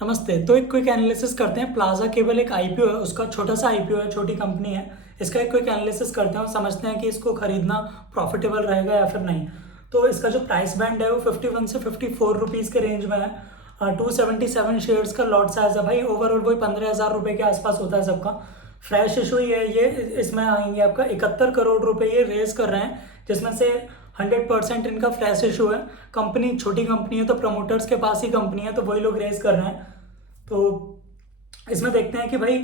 नमस्ते। तो एक क्विक एनालिसिस करते हैं। प्लाजा केबल एक आईपीओ है, उसका छोटा सा आईपीओ है, छोटी कंपनी है। इसका एक क्विक एनालिसिस करते हैं और समझते हैं कि इसको खरीदना प्रॉफिटेबल रहेगा या फिर नहीं। तो इसका जो प्राइस बैंड है वो 51 से 54 रुपीज़ के रेंज में है। 277 शेयर्स का लॉट साइज है भाई। ओवरऑल वही 15,000 रुपये के आसपास होता है सबका। फ्रेश इशू ही है ये। इसमें आएंगे आपका 71 करोड़ रुपए ये रेज कर रहे हैं, जिसमें से 100% इनका फ्रेश इशू है। कंपनी छोटी कंपनी है तो प्रमोटर्स के पास ही कंपनी है, तो वही लोग रेज कर रहे हैं। तो इसमें देखते हैं कि भाई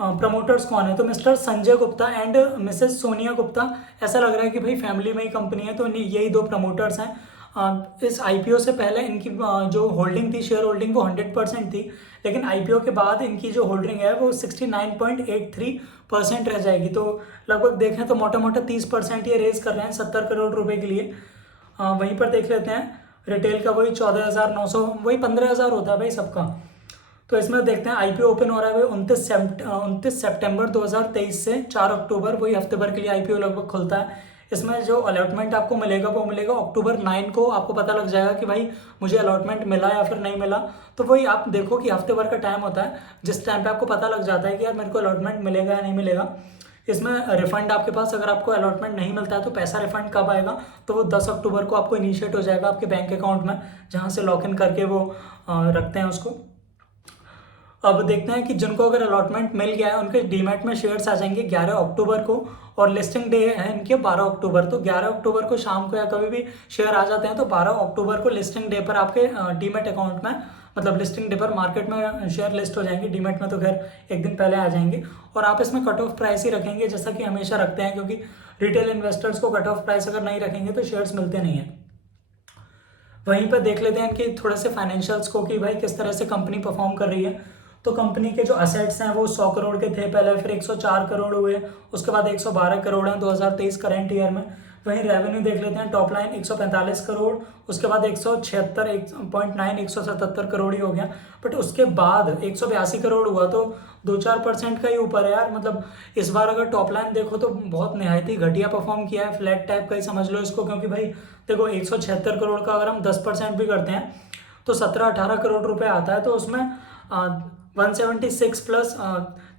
प्रमोटर्स कौन है। तो mister Sanjay Gupta and Mrs Sonia Gupta. ऐसा लग रहा है कि भाई फैमिली में ही कंपनी है, तो यही दो प्रमोटर्स हैं। इस आईपीओ से पहले इनकी जो होल्डिंग थी, शेयर होल्डिंग, वो 100% थी। लेकिन आईपीओ के बाद इनकी जो होल्डिंग है वो 69.83% रह जाएगी। तो लगभग देखें तो मोटा मोटा 30% ये रेज कर रहे हैं 70 करोड़ रुपए के लिए। वहीं पर देख लेते हैं रिटेल का, वही 14,900, वही 15,000 होता है भाई सबका। तो इसमें देखते हैं आईपीओ ओपन हो रहा है भाई 29 सितंबर 2023 से 4 अक्टूबर, वही हफ्ते भर के लिए आईपीओ लगभग खुलता है। इसमें जो अलॉटमेंट आपको मिलेगा वो मिलेगा अक्टूबर 9 को। आपको पता लग जाएगा कि भाई मुझे अलॉटमेंट मिला या फिर नहीं मिला। तो वही आप देखो कि हफ्ते भर का टाइम होता है, जिस टाइम पे आपको पता लग जाता है कि यार मेरे को अलॉटमेंट मिलेगा या नहीं मिलेगा। इसमें रिफंड आपके पास, अगर आपको अलॉटमेंट नहीं मिलता है तो पैसा रिफंड कब आएगा, तो वो 10 अक्टूबर को आपको इनिशिएट हो जाएगा आपके बैंक अकाउंट में, जहाँ से लॉक इन करके वो रखते हैं उसको। अब देखते हैं कि जिनको अगर अलॉटमेंट मिल गया है उनके डीमैट में शेयर्स आ जाएंगे 11 अक्टूबर को, और लिस्टिंग डे है इनके 12 अक्टूबर। तो 11 अक्टूबर को शाम को या कभी भी शेयर आ जाते हैं तो 12 अक्टूबर को लिस्टिंग डे पर आपके डीमैट अकाउंट में, मतलब लिस्टिंग डे पर मार्केट में शेयर लिस्ट हो जाएंगे। डीमैट में तो खैर एक दिन पहले आ जाएंगे। और आप इसमें कट ऑफ प्राइस ही रखेंगे जैसा कि हमेशा रखते हैं, क्योंकि रिटेल इन्वेस्टर्स को कट ऑफ प्राइस अगर नहीं रखेंगे तो शेयर्स मिलते नहीं है। वहीं पर देख लेते हैं कि थोड़े से फाइनेंशियल्स को कि भाई किस तरह से कंपनी परफॉर्म कर रही है। तो कंपनी के जो असेट्स हैं वो 100 करोड़ के थे पहले, फिर 104 करोड़ हुए, उसके बाद 112 करोड़ हैं 2023 करंट ईयर में। वहीं रेवेन्यू देख लेते हैं, टॉप लाइन 145 करोड़, उसके बाद 176.9 करोड़ ही हो गया। बट उसके बाद 182 करोड़ हुआ, तो 2-4% का ही ऊपर है यार। मतलब इस बार अगर टॉप लाइन देखो तो बहुत निहायत ही घटिया परफॉर्म किया है, फ्लैट टाइप का ही समझ लो इसको। क्योंकि भाई देखो 176 करोड़ का अगर हम 10% भी करते हैं तो 17-18 करोड़ रुपए आता है। तो उसमें 176 प्लस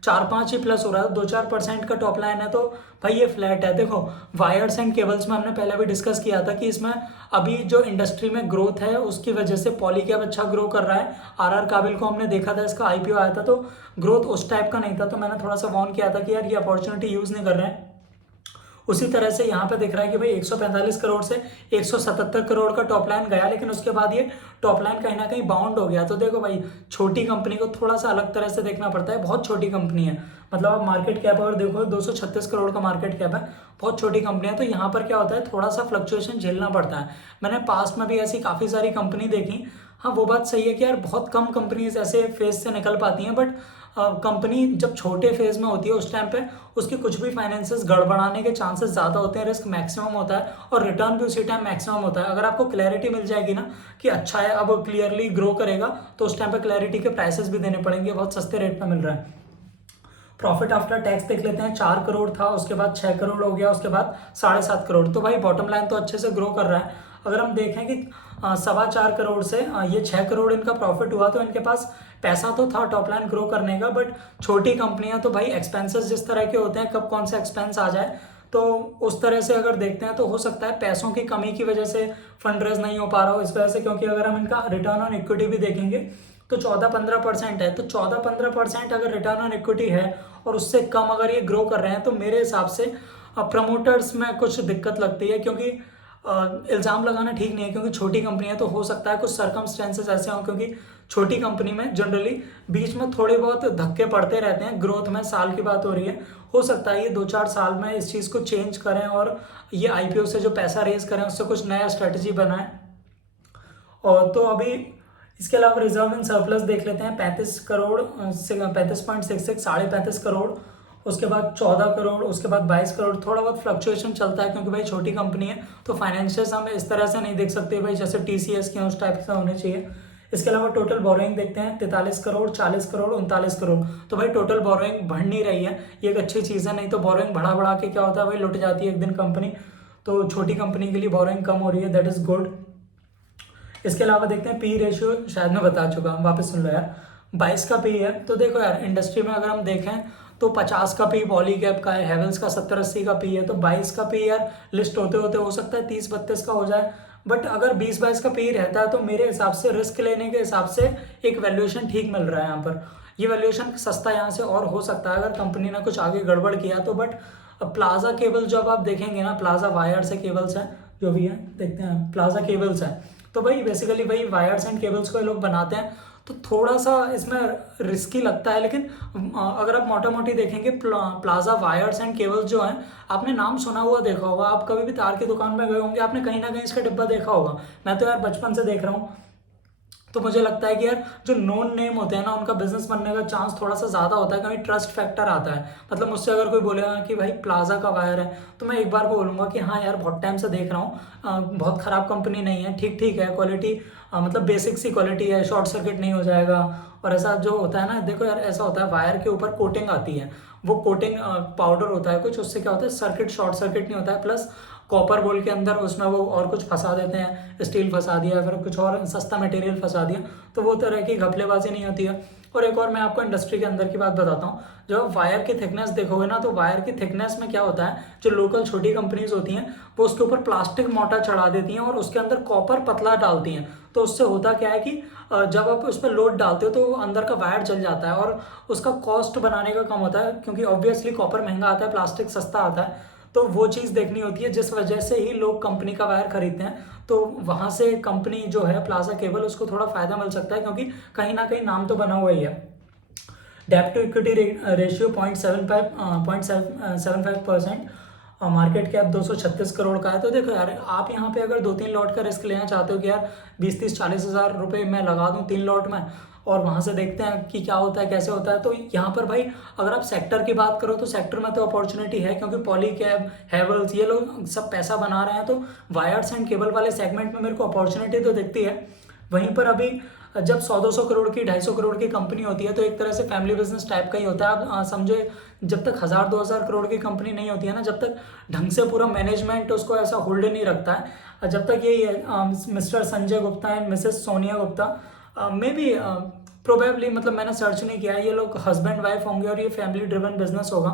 4-5 ही प्लस हो रहा है, 2-4% का टॉप लाइन है। तो भाई ये फ्लैट है। देखो वायर्स एंड केबल्स में हमने पहले भी डिस्कस किया था कि इसमें अभी जो इंडस्ट्री में ग्रोथ है उसकी वजह से पॉलीकैब अच्छा ग्रो कर रहा है। आरआर काबिल को हमने देखा था, इसका आईपीओ आया था तो ग्रोथ उस टाइप का नहीं था, तो मैंने थोड़ा सा वार्न किया था कि यार ये अपॉर्चुनिटी यूज़ नहीं कर रहे हैं। उसी तरह से यहाँ पे दिख रहा है कि भाई 145 करोड़ से 177 करोड़ का टॉप लाइन गया, लेकिन उसके बाद ये टॉप लाइन कहीं ना कहीं बाउंड हो गया। तो देखो भाई छोटी कंपनी को थोड़ा सा अलग तरह से देखना पड़ता है। बहुत छोटी कंपनी है, मतलब आप मार्केट कैप अगर देखो 236 करोड़ का मार्केट कैप है, बहुत छोटी कंपनी है। तो यहाँ पर क्या होता है, थोड़ा सा फ्लक्चुएशन झेलना पड़ता है। मैंने पास्ट में भी ऐसी काफ़ी सारी कंपनी देखी। हाँ वो बात सही है कि यार बहुत कम कंपनीज ऐसे फेज से निकल पाती हैं, बट कंपनी जब छोटे फेज में होती है उस टाइम पे उसकी कुछ भी फाइनेंसेस गड़बड़ाने के चांसेस ज़्यादा होते हैं, रिस्क मैक्सिमम होता है और रिटर्न भी उसी टाइम मैक्सिमम होता है। अगर आपको क्लैरिटी मिल जाएगी ना कि अच्छा है अब क्लियरली ग्रो करेगा, तो उस टाइम पे क्लैरिटी के प्राइसेस भी देने पड़ेंगे, बहुत सस्ते रेट पे मिल रहा है। प्रॉफिट आफ्टर टैक्स देख लेते हैं, 4 करोड़ था, उसके बाद 6 करोड़ हो गया, उसके बाद 7.5 करोड़। तो भाई बॉटम लाइन तो अच्छे से ग्रो कर रहा है। अगर हम देखें कि 4.25 करोड़ से ये 6 करोड़ इनका प्रॉफिट हुआ, तो इनके पास पैसा तो था टॉप लाइन ग्रो करने का। बट छोटी कंपनियां तो भाई एक्सपेंसेस जिस तरह के होते हैं, कब कौन सा एक्सपेंस आ जाए, तो उस तरह से अगर देखते हैं तो हो सकता है पैसों की कमी की वजह से फंड रेज नहीं हो पा रहा हो इस वजह से। क्योंकि अगर हम इनका रिटर्न ऑन इक्विटी भी देखेंगे तो 14-15% है। तो 14-15% अगर रिटर्न ऑन इक्विटी है और उससे कम अगर ये ग्रो कर रहे हैं, तो मेरे हिसाब से प्रमोटर्स में कुछ दिक्कत लगती है। क्योंकि इल्ज़ाम लगाना ठीक नहीं है, क्योंकि छोटी कंपनी है तो हो सकता है कुछ सर्कमस्टेंसेस ऐसे हों। क्योंकि छोटी कंपनी में जनरली बीच में थोड़े बहुत धक्के पड़ते रहते हैं ग्रोथ में, साल की बात हो रही है, हो सकता है ये 2-4 साल में इस चीज़ को चेंज करें और ये आईपीओ से जो पैसा रेज करें उससे कुछ नया स्ट्रेटजी बनाएं। और तो अभी इसके अलावा रिजर्व इन सरप्लस देख लेते हैं, 35 करोड़ से 35.66, 35.5 करोड़, उसके बाद 14 करोड़, उसके बाद 22 करोड़। थोड़ा बहुत फ्लक्चुएशन चलता है क्योंकि भाई छोटी कंपनी है, तो फाइनेंशियल्स हम इस तरह से नहीं देख सकते भाई जैसे टीसीएस के उस टाइप से होने चाहिए। इसके अलावा टोटल बोरोइंग देखते हैं, 43 करोड़, 40 करोड़, 39 करोड़। तो भाई टोटल बोरोइंग बढ़ नहीं रही है, ये एक अच्छी चीज़ है। नहीं तो बोरोइंग बढ़ा बढ़ा के क्या होता है भाई, लुट जाती है एक दिन कंपनी। तो छोटी कंपनी के लिए बोरोइंग कम हो रही है, दैट इज गुड। इसके अलावा देखते हैं पी रेशियो, शायद मैं बता चुका हूँ, वापस सुन लो यार। 22 का पी है। तो देखो यार, इंडस्ट्री में अगर हम देखें तो 50 का पी पॉलीकैब का है, हेवल्स का 70-80 का पी है, तो 22 का पी यार लिस्ट होते होते हो सकता है 30-32 का हो जाए। बट अगर 20-22 का पी रहता है तो मेरे हिसाब से रिस्क लेने के हिसाब से एक वैल्यूएशन ठीक मिल रहा है यहाँ पर। ये वैल्यूएशन सस्ता यहाँ से और हो सकता है अगर कंपनी ने कुछ आगे गड़बड़ किया तो। बट प्लाजा केबल जब आप देखेंगे ना, प्लाजा वायर्स है, केबल्स है, जो भी है देखते हैं, प्लाजा केबल्स है, तो भाई बेसिकली भाई वायर्स एंड केबल्स को ये लोग बनाते हैं। तो थोड़ा सा इसमें रिस्की लगता है, लेकिन अगर आप मोटा मोटी देखेंगे प्लाजा वायर्स एंड केबल्स जो हैं, आपने नाम सुना हुआ देखा होगा, आप कभी भी तार की दुकान में गए होंगे, आपने कहीं ना कहीं इसका डिब्बा देखा होगा। मैं तो यार बचपन से देख रहा हूँ। तो मुझे लगता है कि यार जो नोन नेम होते हैं ना, उनका बिजनेस बनने का चांस थोड़ा सा ज़्यादा होता है, क्योंकि ट्रस्ट फैक्टर आता है। मतलब मुझसे अगर कोई बोलेगा कि भाई प्लाजा का वायर है, तो मैं एक बार को बोलूँगा कि हाँ यार बहुत टाइम से देख रहा हूँ, बहुत ख़राब कंपनी नहीं है, ठीक ठीक है क्वालिटी, मतलब बेसिक सी क्वालिटी है, शॉर्ट सर्किट नहीं हो जाएगा। और ऐसा जो होता है ना, देखो यार ऐसा होता है, वायर के ऊपर कोटिंग आती है, वो कोटिंग पाउडर होता है कुछ, उससे क्या होता है सर्किट शॉर्ट सर्किट नहीं होता है। प्लस कॉपर बोल के अंदर उसमें वो और कुछ फंसा देते हैं, स्टील फंसा दिया, फिर कुछ और सस्ता मटेरियल फंसा दिया, तो वो तरह की घपलेबाजी नहीं होती है। और एक और मैं आपको इंडस्ट्री के अंदर की बात बताता हूँ। जब आप वायर की थिकनेस देखोगे ना, तो वायर की थिकनेस में क्या होता है, जो लोकल छोटी कंपनीज होती हैं वो उसके ऊपर प्लास्टिक मोटा चढ़ा देती हैं और उसके अंदर कॉपर पतला डालती हैं। तो उससे होता क्या है कि जब आप उस पर लोड डालते हो तो अंदर का वायर जल जाता है और उसका कॉस्ट बनाने का कम होता है, क्योंकि ऑब्वियसली कॉपर महंगा आता है, प्लास्टिक सस्ता आता है। तो वो चीज़ देखनी होती है, जिस वजह से ही लोग कंपनी का वायर खरीदते हैं। तो वहाँ से कंपनी जो है प्लाजा केबल, उसको थोड़ा फायदा मिल सकता है, क्योंकि कहीं ना कहीं नाम तो बना हुआ ही है। डेब्ट to equity ratio 0.75%, market cap 236 crore का है। तो देखो यार, आप यहाँ पे अगर 2-3 लॉट का रिस्क लेना चाहते हो कि यार 20-30-40 हज़ार रुपये मैं लगा दूँ 3 लॉट में, और वहाँ से देखते हैं कि क्या होता है कैसे होता है, तो यहाँ पर भाई अगर आप सेक्टर की बात करो तो सेक्टर में तो अपॉर्चुनिटी है, क्योंकि पॉलीकैब, हैवल्स, ये लोग सब पैसा बना रहे हैं। तो वायर्स एंड केबल वाले सेगमेंट में मेरे को अपॉर्चुनिटी तो दिखती है। वहीं पर अभी जब 100-200 करोड़ की, 250 करोड़ की कंपनी होती है, तो एक तरह से फैमिली बिजनेस टाइप का ही होता है। आप समझे, जब तक 1000-2000 करोड़ की कंपनी नहीं होती है ना, जब तक ढंग से पूरा मैनेजमेंट उसको ऐसा होल्ड नहीं रखता है, जब तक ये mister Sanjay Gupta and Mrs Sonia Gupta may be probably, मतलब मैंने सर्च नहीं किया है, ये लोग हस्बैंड वाइफ होंगे और ये फैमिली ड्रिवन बिजनेस होगा।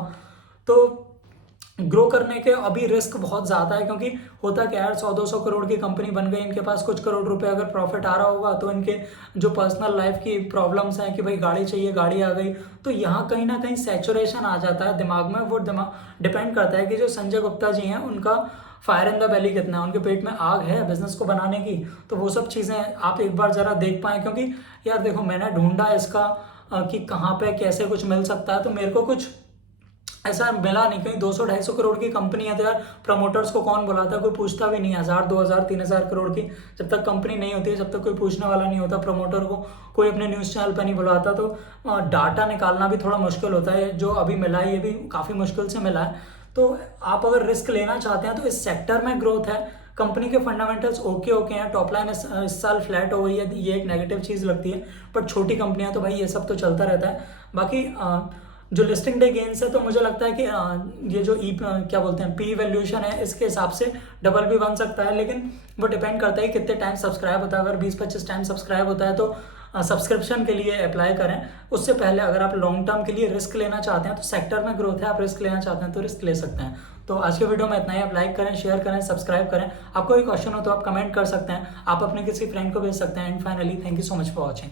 तो ग्रो करने के अभी रिस्क बहुत ज़्यादा है, क्योंकि होता क्या है, 100-200 करोड़ की कंपनी बन गई, इनके पास कुछ करोड़ रुपए अगर प्रॉफिट आ रहा होगा, तो इनके जो पर्सनल लाइफ की प्रॉब्लम्स हैं कि भाई गाड़ी चाहिए, गाड़ी आ गई, तो यहाँ कहीं ना कहीं सैचुरेशन आ जाता है दिमाग में। वो दिमाग डिपेंड करता है कि जो संजय गुप्ता जी हैं उनका फायर इन द बैली कितना है, उनके पेट में आग है बिजनेस को बनाने की। तो वो सब चीज़ें आप एक बार ज़रा देख पाएँ, क्योंकि यार देखो, मैंने ढूंढा इसका कि कहाँ पे कैसे कुछ मिल सकता है, तो मेरे को कुछ ऐसा मिला नहीं। कहीं 200-250 करोड़ की कंपनी है, तो यार प्रमोटर्स को कौन बुलाता है, कोई पूछता भी नहीं है। 1000-2000-3000 करोड़ की जब तक कंपनी नहीं होती है, जब तक कोई पूछने वाला नहीं होता, प्रमोटर को कोई अपने न्यूज़ चैनल पर नहीं बुलाता, तो डाटा निकालना भी थोड़ा मुश्किल होता है। जो अभी मिला है ये भी काफ़ी मुश्किल से मिला है। तो आप अगर रिस्क लेना चाहते हैं तो इस सेक्टर में ग्रोथ है, कंपनी के फंडामेंटल्स ओके ओके हैं, टॉप लाइन इस साल फ्लैट हो गई है, ये एक नेगेटिव चीज़ लगती है। बट छोटी कंपनियां तो भाई ये सब तो चलता रहता है। बाकी जो लिस्टिंग डे गेन्स है, तो मुझे लगता है कि ये जो क्या बोलते हैं, पी वैल्यूएशन है, इसके हिसाब से डबल भी बन सकता है, लेकिन वो डिपेंड करता है कितने टाइम सब्सक्राइब होता है। अगर 20-25 टाइम सब्सक्राइब होता है तो सब्सक्रिप्शन के लिए अप्लाई करें। उससे पहले अगर आप लॉन्ग टर्म के लिए रिस्क लेना चाहते हैं, तो सेक्टर में ग्रोथ है, आप रिस्क लेना चाहते हैं तो रिस्क ले सकते हैं। तो आज के वीडियो में इतना ही। आप लाइक करें, शेयर करें, सब्सक्राइब करें। आपको कोई क्वेश्चन हो तो आप कमेंट कर सकते हैं, आप अपने किसी फ्रेंड को भेज सकते हैं। And finally, thank you so much for watching.